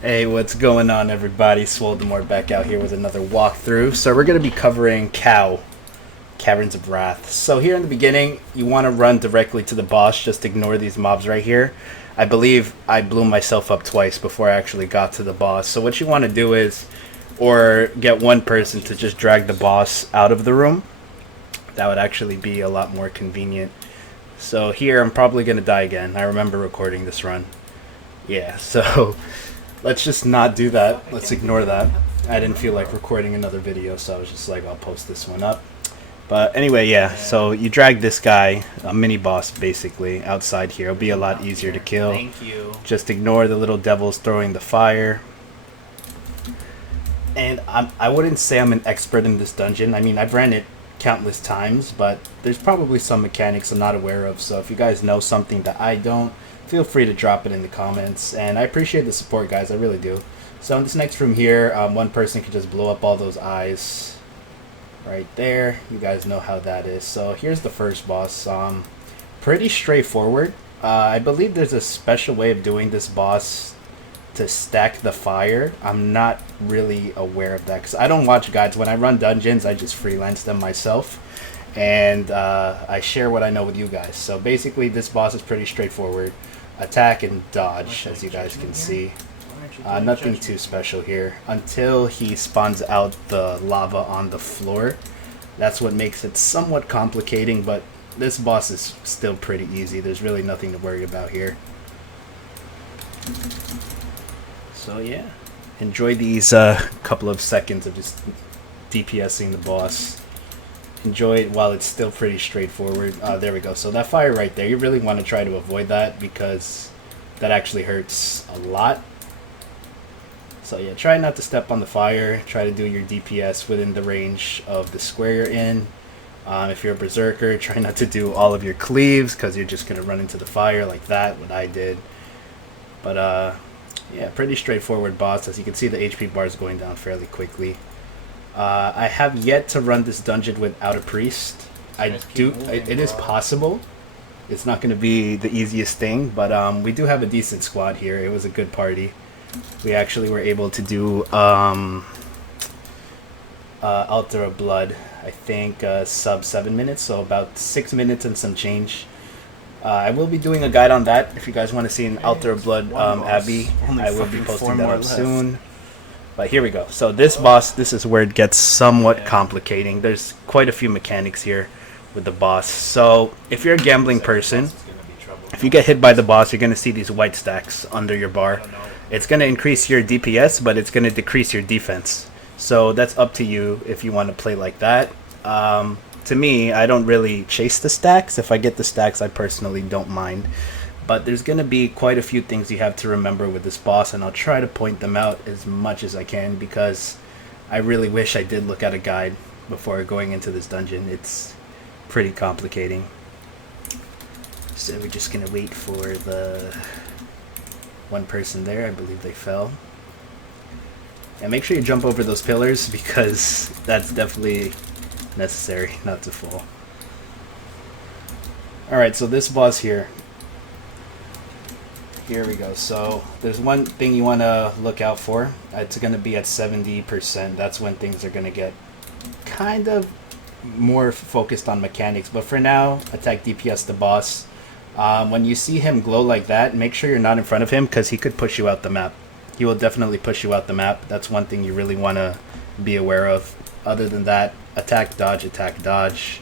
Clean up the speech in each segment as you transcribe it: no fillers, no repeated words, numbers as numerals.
Hey, what's going on, everybody? Swoledimort back out here with another walkthrough. So we're going to be covering Caverns of Wrath. So here in the beginning, you want to run directly to the boss. Just ignore these mobs right here. I believe I blew myself up twice before I actually got to the boss. So what you want to do is, or get one person to just drag the boss out of the room. That would actually be a lot more convenient. So here, I'm probably going to die again. I remember recording this run. Yeah, so let's just not do that. Let's ignore that. I didn't feel like recording another video, so I was just like, I'll post this one up. But anyway, yeah, so you drag this guy, a mini boss basically, outside here. It'll be a lot easier to kill. Thank you. Just ignore the little devils throwing the fire. And I wouldn't say I'm an expert in this dungeon. I mean, I've ran it countless times, but there's probably some mechanics I'm not aware of. So if you guys know something that I don't, feel free to drop it in the comments. And I appreciate the support, guys. I really do. So in this next room here, one person can just blow up all those eyes right there. You guys know how that is. So here's the first boss. Pretty straightforward. I believe there's a special way of doing this boss to stack the fire. I'm not really aware of that because I don't watch guides. When I run dungeons, I just freelance them myself, and I share what I know with you guys. So basically, this boss is pretty straightforward. Attack and dodge, as you guys can see. Nothing too special here until he spawns out the lava on the floor. That's what makes it somewhat complicating, but this boss is still pretty easy. There's really nothing to worry about here. So yeah, enjoy these couple of seconds of just DPSing the boss. Enjoy it while it's still pretty straightforward. There we go. So that fire right there, you really want to try to avoid that because that actually hurts a lot. So yeah, try not to step on the fire. Try to do your DPS within the range of the square you're in. If you're a berserker, try not to do all of your cleaves because you're just going to run into the fire like that, what I did. But yeah, pretty straightforward boss. As you can see, the HP bar is going down fairly quickly. I have yet to run this dungeon without a priest. It is possible. It's not going to be the easiest thing, but we do have a decent squad here. It was a good party. We actually were able to do Altar of Blood, I think sub 7 minutes, so about 6 minutes and some change. I will be doing a guide on that. If you guys want to see an Altar of Blood Abbey, I will be posting that up soon. But here we go. So this boss, this is where it gets somewhat complicating. There's quite a few mechanics here with the boss. So if you're a gambling person, if you get hit by the boss, you're going to see these white stacks under your bar. It's going to increase your DPS, but it's going to decrease your defense. So that's up to you if you want to play like that. To me, I don't really chase the stacks. If I get the stacks, I personally don't mind. But there's going to be quite a few things you have to remember with this boss, and I'll try to point them out as much as I can because I really wish I did look at a guide before going into this dungeon. It's pretty complicating. So we're just going to wait for the one person there. I believe they fell. And make sure you jump over those pillars because that's definitely necessary not to fall. Alright, so this boss here. Here we go. So there's one thing you want to look out for. It's going to be at 70%. That's when things are going to get kind of more focused on mechanics. But for now, attack DPS the boss. When you see him glow like that, make sure you're not in front of him because he could push you out the map. He will definitely push you out the map. That's one thing you really want to be aware of. Other than that, attack, dodge, attack, dodge.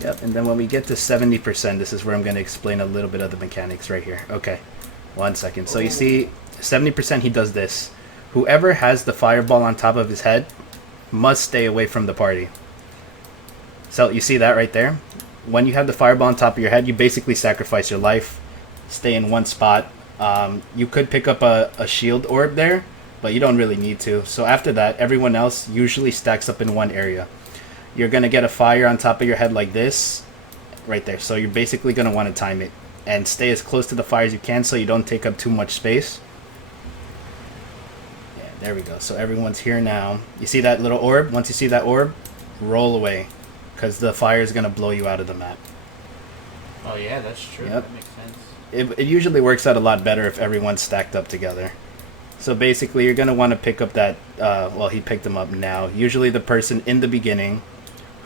Yep, and then when we get to 70%, this is where I'm going to explain a little bit of the mechanics right here. Okay, 1 second. So you see, 70% he does this. Whoever has the fireball on top of his head must stay away from the party. So you see that right there? When you have the fireball on top of your head, you basically sacrifice your life. Stay in one spot. You could pick up a shield orb there, but you don't really need to. So after that, everyone else usually stacks up in one area. You're going to get a fire on top of your head like this, right there. So you're basically going to want to time it and stay as close to the fire as you can so you don't take up too much space. Yeah, there we go. So everyone's here now. You see that little orb? Once you see that orb, roll away because the fire is going to blow you out of the map. Oh yeah, that's true. Yep. That makes sense. it usually works out a lot better if everyone's stacked up together. So basically, you're going to want to pick up that, well, he picked them up now. Usually the person in the beginning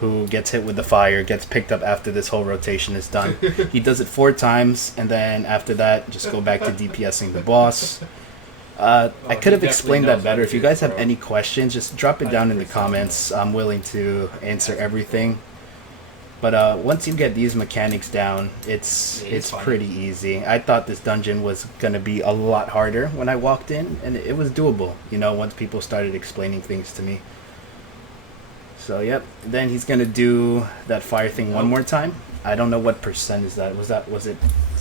who gets hit with the fire gets picked up after this whole rotation is done. He does it 4 times, and then after that, just go back to DPSing the boss. I could have explained that better. If you guys have any questions, just drop it down in the comments. I'm willing to answer everything. But once you get these mechanics down, it's pretty easy. I thought this dungeon was going to be a lot harder when I walked in, and it was doable, you know, once people started explaining things to me. So, yep. Then he's going to do that fire thing one more time. I don't know what percent is that. Was it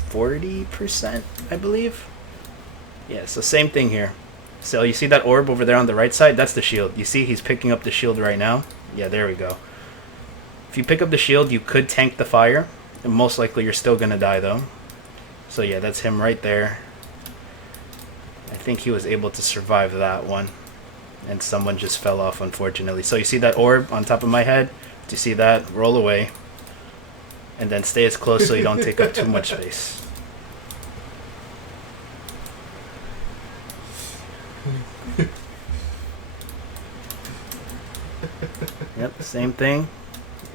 40%, I believe? Yeah, so same thing here. So you see that orb over there on the right side? That's the shield. You see he's picking up the shield right now? Yeah, there we go. If you pick up the shield, you could tank the fire. And most likely you're still going to die, though. So yeah, that's him right there. I think he was able to survive that one. And someone just fell off, unfortunately. So you see that orb on top of my head? Do you see that? Roll away. And then stay as close so you don't take up too much space. Yep, same thing.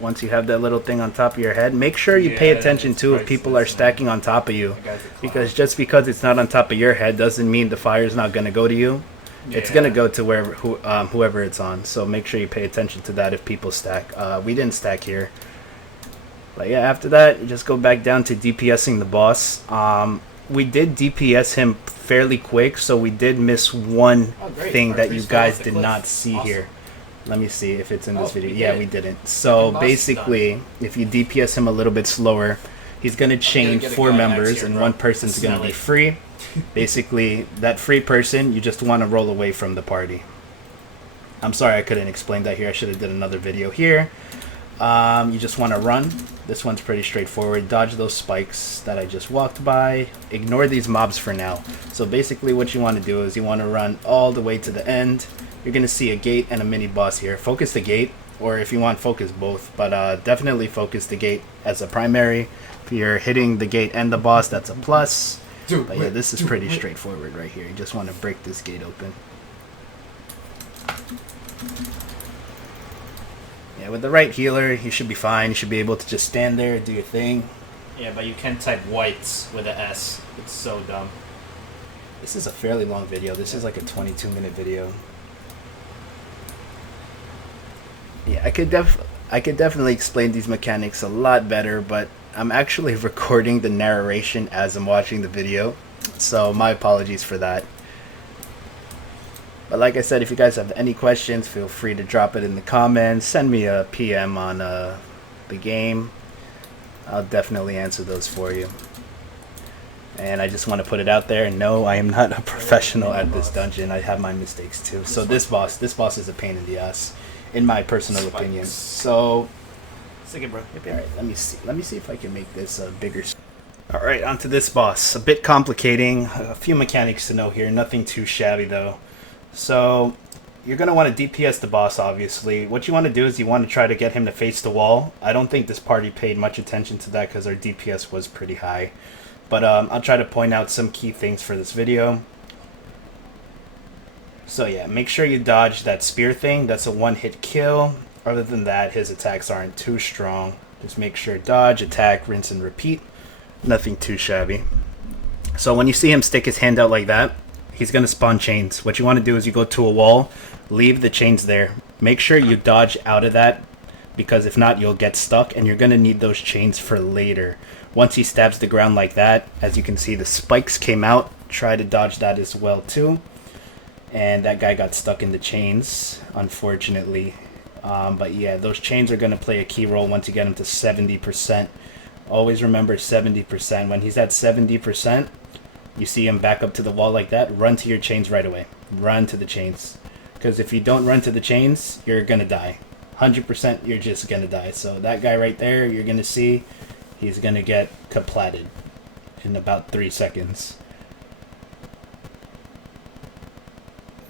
Once you have that little thing on top of your head, make sure you pay attention to if people are stacking on top of you. Because just because it's not on top of your head doesn't mean the fire is not going to go to you. It's going to go to whoever it's on. So make sure you pay attention to that if people stack. We didn't stack here. But yeah, after that, you just go back down to DPSing the boss. We did DPS him fairly quick, so we did miss one thing that you guys did not see here. Let me see if it's in this video. Yeah, we didn't. So basically, if you DPS him a little bit slower, he's going to chain 4 members, and one person's going to be free. Basically, that free person, you just want to roll away from the party. I'm sorry I couldn't explain that here. I should have did another video here. You just want to run. This one's pretty straightforward. Dodge those spikes that I just walked by. Ignore these mobs for now. So basically what you want to do is you want to run all the way to the end. You're going to see a gate and a mini boss here. Focus the gate, or if you want, focus both. But definitely focus the gate as a primary. If you're hitting the gate and the boss, that's a plus. But yeah, this is pretty straightforward right here. You just want to break this gate open. Yeah, with the right healer, you should be fine. You should be able to just stand there, do your thing. Yeah, but you can't type whites with an S. It's so dumb. This is a fairly long video. This is like a 22-minute video. Yeah, I could definitely explain these mechanics a lot better, but I'm actually recording the narration as I'm watching the video, so my apologies for that. But like I said, if you guys have any questions, feel free to drop it in the comments. Send me a PM on the game. I'll definitely answer those for you. And I just want to put it out there. No, I am not a professional at this dungeon. I have my mistakes too. So this boss is a pain in the ass, in my personal opinion. So, bro. Alright, let me see if I can make this bigger. Alright, onto this boss. A bit complicating. A few mechanics to know here. Nothing too shabby though. So, you're going to want to DPS the boss, obviously. What you want to do is you want to try to get him to face the wall. I don't think this party paid much attention to that because our DPS was pretty high. But I'll try to point out some key things for this video. So yeah, make sure you dodge that spear thing. That's a one-hit kill. Other than that, his attacks aren't too strong. Just make sure dodge, attack, rinse, and repeat. Nothing too shabby. So when you see him stick his hand out like that, he's going to spawn chains. What you want to do is you go to a wall, leave the chains there. Make sure you dodge out of that, because if not, you'll get stuck, and you're going to need those chains for later. Once he stabs the ground like that, as you can see, the spikes came out. Try to dodge that as well too. And that guy got stuck in the chains, unfortunately. But yeah, those chains are going to play a key role once you get him to 70%. Always remember 70%. When he's at 70%, you see him back up to the wall like that, run to your chains right away. Run to the chains. Because if you don't run to the chains, you're going to die. 100% you're just going to die. So that guy right there, you're going to see, he's going to get kaplatted in about 3 seconds.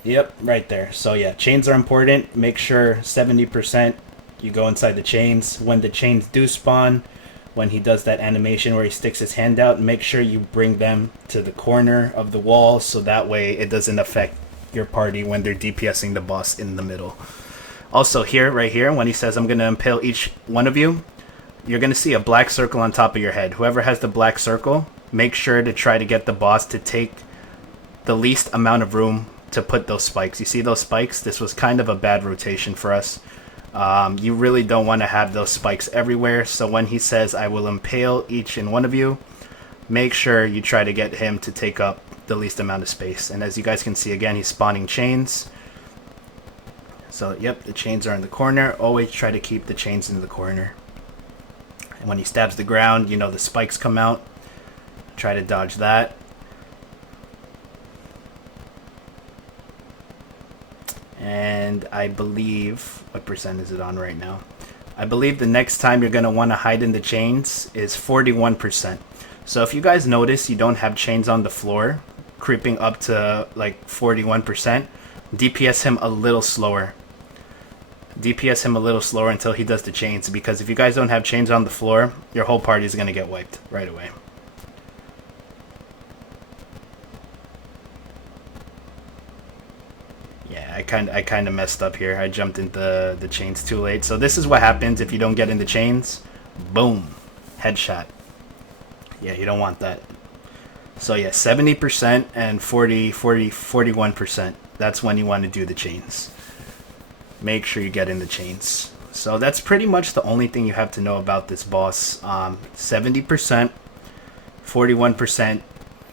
Yep, right there. So yeah, chains are important. Make sure 70% you go inside the chains. When the chains do spawn, when he does that animation where he sticks his hand out, make sure you bring them to the corner of the wall so that way it doesn't affect your party when they're DPSing the boss in the middle. Also here, right here, when he says I'm going to impale each one of you, you're going to see a black circle on top of your head. Whoever has the black circle, make sure to try to get the boss to take the least amount of room to put those spikes. You see those spikes? This was kind of a bad rotation for us. You really don't want to have those spikes everywhere, so when he says I will impale each and one of you, make sure you try to get him to take up the least amount of space. And as you guys can see, again, he's spawning chains. So yep, the chains are in the corner. Always try to keep the chains in the corner. And when he stabs the ground, you know the spikes come out. Try to dodge that. And I believe, what percent is it on right now? I believe the next time you're going to want to hide in the chains is 41%. So if you guys notice you don't have chains on the floor, creeping up to like 41%, DPS him a little slower. DPS him a little slower until he does the chains, because if you guys don't have chains on the floor, your whole party is going to get wiped right away. Yeah, I kind of messed up here. I jumped into the chains too late. So this is what happens if you don't get in the chains. Boom. Headshot. Yeah, you don't want that. So yeah, 70% and 41%. That's when you want to do the chains. Make sure you get in the chains. So that's pretty much the only thing you have to know about this boss. 70%, 41%,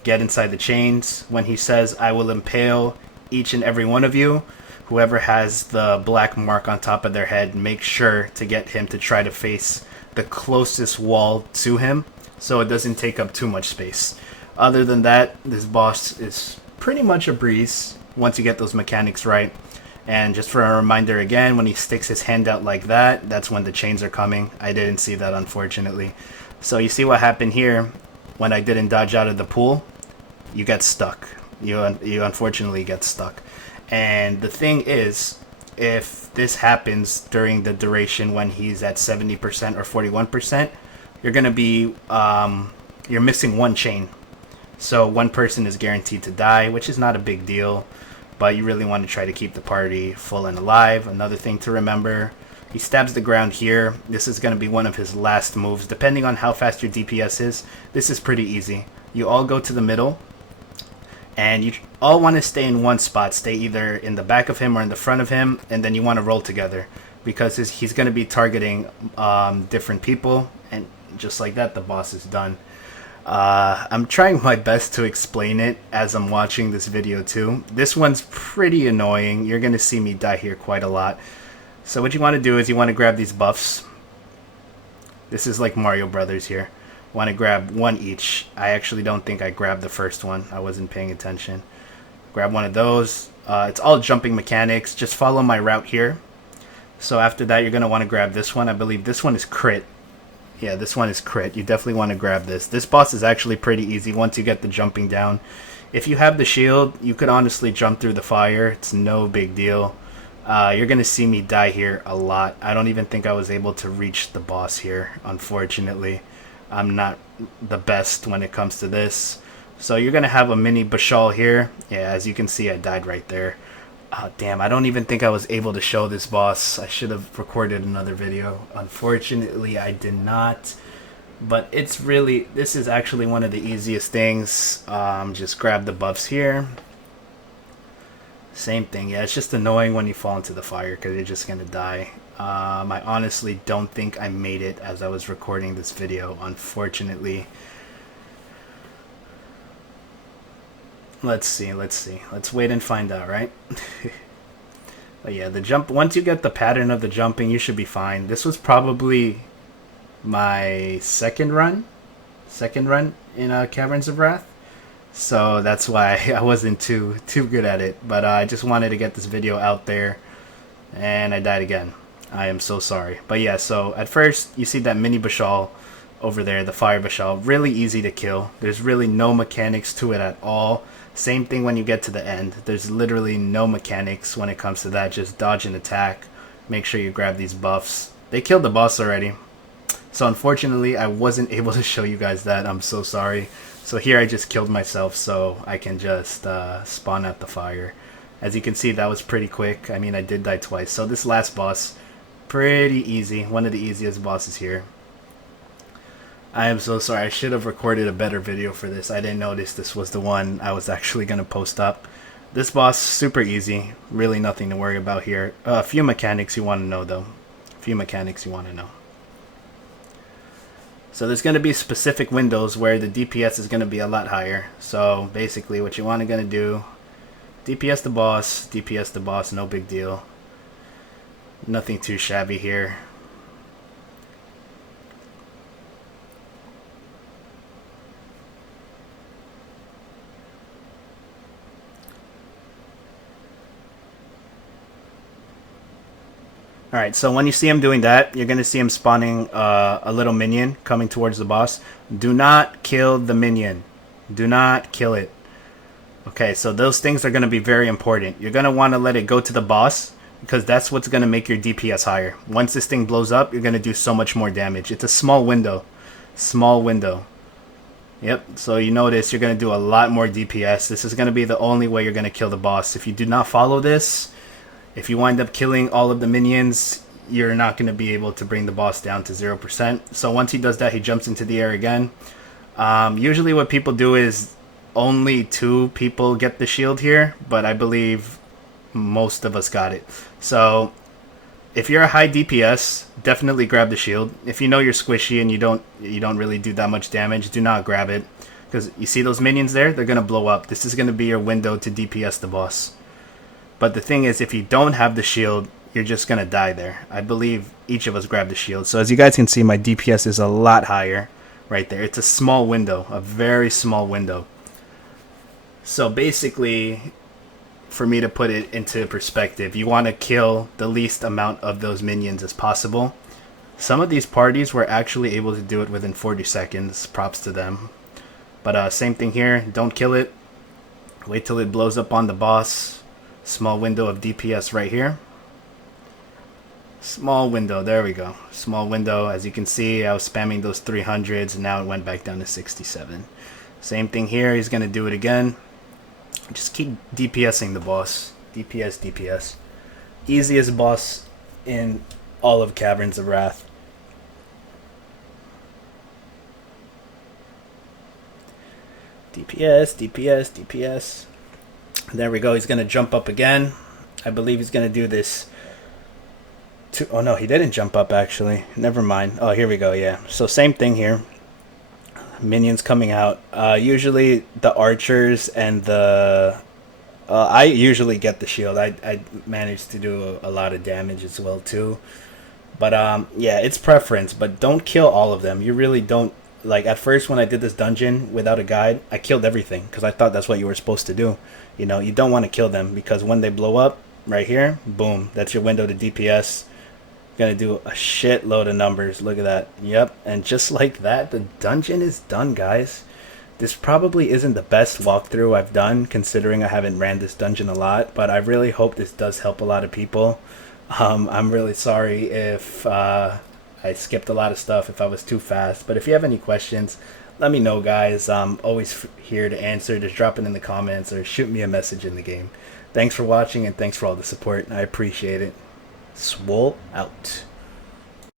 get inside the chains. When he says, I will impale each and every one of you, whoever has the black mark on top of their head, make sure to get him to try to face the closest wall to him so it doesn't take up too much space. Other than that, this boss is pretty much a breeze once you get those mechanics right. And just for a reminder again, when he sticks his hand out like that, that's when the chains are coming. I didn't see that, unfortunately. So you see what happened here when I didn't dodge out of the pool? You get stuck. You unfortunately get stuck. And the thing is, if this happens during the duration when he's at 70% or 41%, you're going to be, you're missing one chain. So one person is guaranteed to die, which is not a big deal. But you really want to try to keep the party full and alive. Another thing to remember, he stabs the ground here. This is going to be one of his last moves. Depending on how fast your DPS is, this is pretty easy. You all go to the middle, and you all want to stay in one spot. Stay either in the back of him or in the front of him, and then you want to roll together. Because he's going to be targeting different people, and just like that, the boss is done. I'm trying my best to explain it as I'm watching this video too. This one's pretty annoying. You're going to see me die here quite a lot. So what you want to do is you want to grab these buffs. This is like Mario Brothers here. Want to grab one each. I actually don't think I grabbed the first one. I wasn't paying attention. Grab one of those. It's all jumping mechanics. Just follow my route here. So after that, you're going to want to grab this one. I believe this one is crit. Yeah, this one is crit. You definitely want to grab this. This boss is actually pretty easy once you get the jumping down. If you have the shield, you could honestly jump through the fire. It's no big deal. You're going to see me die here a lot. I don't even think I was able to reach the boss here, unfortunately. I'm not the best when it comes to this. So you're going to have a mini Bashal here. Yeah, as you can see, I died right there. Damn, I don't even think I was able to show this boss. I should have recorded another video. Unfortunately, I did not. But it's really, this is actually one of the easiest things. Just grab the buffs here. Same thing. Yeah, it's just annoying when you fall into the fire because you're just going to die. I honestly don't think I made it as I was recording this video, unfortunately. Let's see. Let's wait and find out, right? But yeah, the jump, once you get the pattern of the jumping, you should be fine. This was probably my second run in Caverns of Wrath. So that's why I wasn't too good at it. But I just wanted to get this video out there. And I died again. I am so sorry. But yeah, so at first, you see that mini Bashal over there, the fire Bashal. Really easy to kill. There's really no mechanics to it at all. Same thing when you get to the end. There's literally no mechanics when it comes to that. Just dodge and attack. Make sure you grab these buffs. They killed the boss already. So unfortunately, I wasn't able to show you guys that. I'm so sorry. So here I just killed myself so I can just spawn out the fire. As you can see, that was pretty quick. I mean, I did die twice. So this last boss, pretty easy. One of the easiest bosses here. I am so sorry. I should have recorded a better video for this. I didn't notice this was the one I was actually going to post up. This boss, super easy. Really nothing to worry about here. A few mechanics you want to know, though. A few mechanics you want to know. So there's going to be specific windows where the DPS is going to be a lot higher. So basically what you want to do, DPS the boss, no big deal. Nothing too shabby here. Alright, so when you see him doing that, you're going to see him spawning a little minion coming towards the boss. Do not kill the minion. Do not kill it. Okay, so those things are going to be very important. You're going to want to let it go to the boss, because that's what's going to make your DPS higher. Once this thing blows up, you're going to do so much more damage. It's a small window. Small window. Yep, so you notice you're going to do a lot more DPS. This is going to be the only way you're going to kill the boss. If you do not follow this, if you wind up killing all of the minions, you're not going to be able to bring the boss down to 0%. So once he does that, he jumps into the air again. Usually what people do is only 2 people get the shield here, but I believe most of us got it. So if you're a high DPS, definitely grab the shield. If you know you're squishy and you don't really do that much damage, do not grab it. Because you see those minions there? They're going to blow up. This is going to be your window to DPS the boss. But the thing is, if you don't have the shield, you're just going to die there. I believe each of us grabbed the shield. So as you guys can see, my DPS is a lot higher right there. It's a small window, a very small window. So basically, for me to put it into perspective, you want to kill the least amount of those minions as possible. Some of these parties were actually able to do it within 40 seconds. Props to them. But same thing here. Don't kill it. Wait till it blows up on the boss. Small window of DPS right here. Small window, there we go. Small window. As you can see, I was spamming those 300s and now it went back down to 67. Same thing here, he's going to do it again. Just keep DPSing the boss. DPS. Easiest boss in all of Caverns of Wrath. DPS. There we go. He's going to jump up again. I believe he's going to do this. Oh, no, he didn't jump up, actually. Never mind. Oh, here we go. Yeah. So same thing here. Minions coming out. Usually the archers and the... I usually get the shield. I managed to do a lot of damage as well, too. But, yeah, it's preference. But don't kill all of them. You really don't... Like, at first when I did this dungeon without a guide, I killed everything because I thought that's what you were supposed to do. You know, you don't want to kill them because when they blow up, right here, boom, that's your window to DPS. Gonna do a shitload of numbers. Look at that. Yep, and just like that, the dungeon is done, guys. This probably isn't the best walkthrough I've done, considering I haven't ran this dungeon a lot, but I really hope this does help a lot of people. I'm really sorry if I skipped a lot of stuff, if I was too fast, but if you have any questions, let me know, guys. I'm always here to answer. Just drop it in the comments or shoot me a message in the game. Thanks for watching and thanks for all the support. I appreciate it. Swole out.